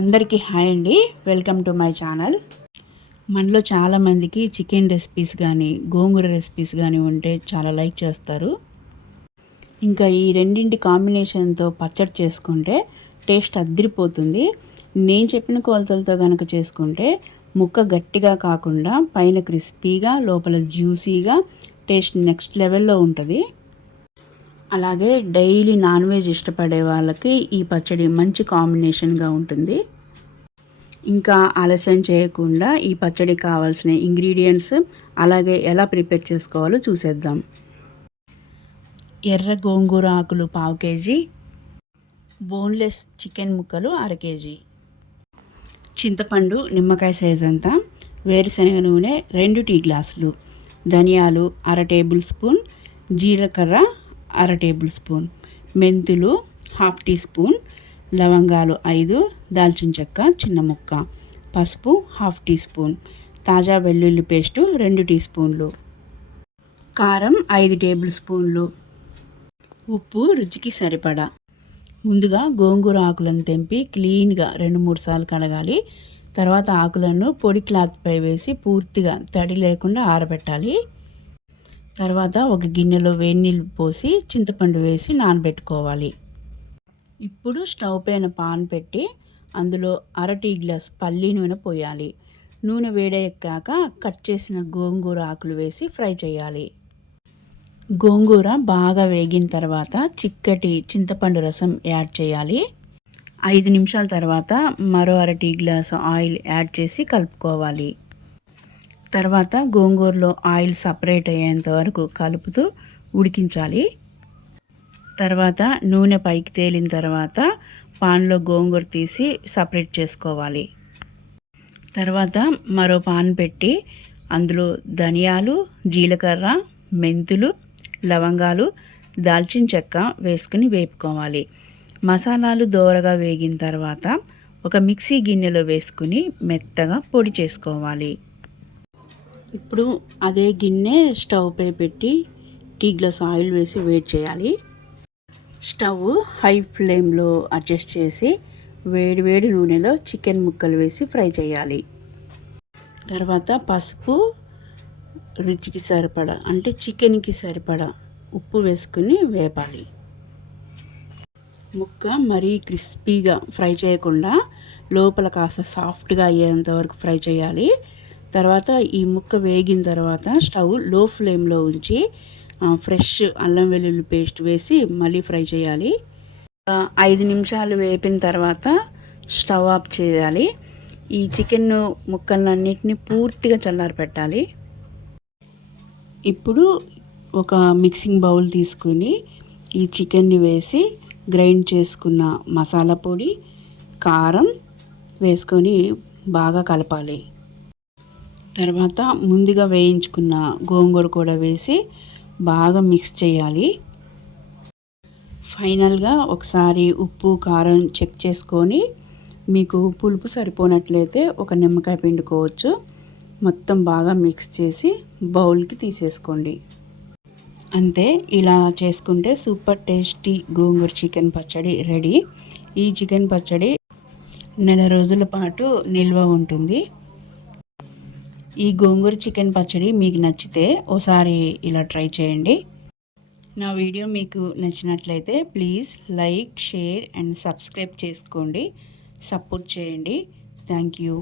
అందరికీ హాయ్ అండి. Welcome to my channel. మనలో చాలామందికి చికెన్ రెసిపీస్ కానీ గోంగూర రెసిపీస్ కానీ ఉంటే చాలా లైక్ చేస్తారు. ఇంకా ఈ రెండింటి కాంబినేషన్తో పచ్చడి చేసుకుంటే టేస్ట్ అద్దరిపోతుంది. నేను చెప్పిన కొలతలతో కనుక చేసుకుంటే ముక్క గట్టిగా కాకుండా పైన క్రిస్పీగా లోపల జ్యూసీగా టేస్ట్ నెక్స్ట్ లెవెల్లో ఉంటుంది. అలాగే డైలీ నాన్ వెజ్ ఇష్టపడే వాళ్ళకి ఈ పచ్చడి మంచి కాంబినేషన్గా ఉంటుంది. ఇంకా ఆలస్యం చేయకుండా ఈ పచ్చడి కావాల్సిన ఇంగ్రీడియంట్స్ అలాగే ఎలా ప్రిపేర్ చేసుకోవాలో చూసేద్దాం. ఎర్ర గోంగూర ఆకులు పావు కేజీ బోన్లెస్ చికెన్ ముక్కలు అర కేజీ. చింతపండు నిమ్మకాయ సైజ్ అంతా వేరుశనగ నూనె రెండు టీ గ్లాసులు ధనియాలు అర టేబుల్ స్పూన్ జీలకర్ర అర టేబుల్ స్పూన్ మెంతులు హాఫ్ టీ స్పూన్ లవంగాలు ఐదు దాల్చిన చెక్క చిన్న ముక్క పసుపు హాఫ్ టీ స్పూన్ తాజా వెల్లుల్లి పేస్టు రెండు టీ స్పూన్లు కారం ఐదు టేబుల్ స్పూన్లు. ఉప్పు రుచికి సరిపడా. ముందుగా గోంగూర ఆకులను తెంపి క్లీన్గా రెండు మూడు సార్లు కడగాలి. తర్వాత ఆకులను పొడి క్లాత్పై వేసి పూర్తిగా తడి లేకుండా ఆరబెట్టాలి. తర్వాత ఒక గిన్నెలో వేడి నీళ్ళు పోసి చింతపండు వేసి నానబెట్టుకోవాలి. ఇప్పుడు స్టవ్ పైన పాన్ పెట్టి అందులో అర టీ గ్లాస్ పల్లి నూనె పోయాలి. నూనె వేడెక్కాక కట్ చేసిన గోంగూర ఆకులు వేసి ఫ్రై చేయాలి. గోంగూర బాగా వేగిన తర్వాత చిక్కటి చింతపండు రసం యాడ్ చేయాలి. ఐదు నిమిషాల తర్వాత మరో అర టీ గ్లాస్ ఆయిల్ యాడ్ చేసి కలుపుకోవాలి. తర్వాత గోంగూరలో ఆయిల్ సపరేట్ అయ్యేంత వరకు కలుపుతూ ఉడికించాలి. తర్వాత నూనె పైకి తేలిన తర్వాత పాన్లో గోంగూర తీసి సపరేట్ చేసుకోవాలి. తర్వాత మరో పాన్ పెట్టి అందులో ధనియాలు జీలకర్ర మెంతులు లవంగాలు దాల్చిన చెక్క వేసుకుని వేపుకోవాలి. మసాలాలు దోరగా వేగిన తర్వాత ఒక మిక్సీ గిన్నెలో వేసుకుని మెత్తగా పొడి చేసుకోవాలి. ఇప్పుడు అదే గిన్నె స్టవ్ పై పెట్టి టీ గ్లాస్ ఆయిల్ వేసి వేడి చేయాలి. స్టవ్ హై ఫ్లేమ్లో అడ్జస్ట్ చేసి వేడి వేడి నూనెలో చికెన్ ముక్కలు వేసి ఫ్రై చేయాలి. తర్వాత పసుపు రుచికి సరిపడా అంటే చికెన్కి సరిపడా ఉప్పు వేసుకుని వేపాలి. ముక్క మరీ క్రిస్పీగా ఫ్రై చేయకుండా లోపల కాస్త సాఫ్ట్గా అయ్యేంత వరకు ఫ్రై చేయాలి. తర్వాత ఈ ముక్క వేగిన తర్వాత స్టవ్లో ఫ్లేమ్లో ఉంచి ఫ్రెష్ అల్లం వెల్లుల్లి పేస్ట్ వేసి మళ్ళీ ఫ్రై చేయాలి. ఐదు నిమిషాలు వేపిన తర్వాత స్టవ్ ఆఫ్ చేయాలి. ఈ చికెన్ ముక్కలన్నిటిని పూర్తిగా చల్లారి పెట్టాలి. ఇప్పుడు ఒక మిక్సింగ్ బౌల్ తీసుకుని ఈ చికెన్ని వేసి గ్రైండ్ చేసుకున్న మసాలా పొడి కారం వేసుకొని బాగా కలపాలి. తర్వాత ముందుగా వేయించుకున్న గోంగూర కూడా వేసి బాగా మిక్స్ చేయాలి. ఫైనల్గా ఒకసారి ఉప్పు కారం చెక్ చేసుకొని మీకు పులుపు సరిపోనట్లయితే ఒక నిమ్మకాయ పిండుకోవచ్చు. మొత్తం బాగా మిక్స్ చేసి బౌల్కి తీసేసుకోండి. అంతే ఇలా చేసుకుంటే సూపర్ టేస్టీ గోంగూర చికెన్ పచ్చడి రెడీ. ఈ చికెన్ పచ్చడి నెల రోజుల పాటు నిల్వ ఉంటుంది. ఈ గోంగూర చికెన్ పచ్చడి మీకు నచ్చితే ఓసారి ఇలా ట్రై చేయండి. నా వీడియో మీకు నచ్చినట్లయితే please like share and subscribe చేసుకోండి. సపోర్ట్ చేయండి. Thank you.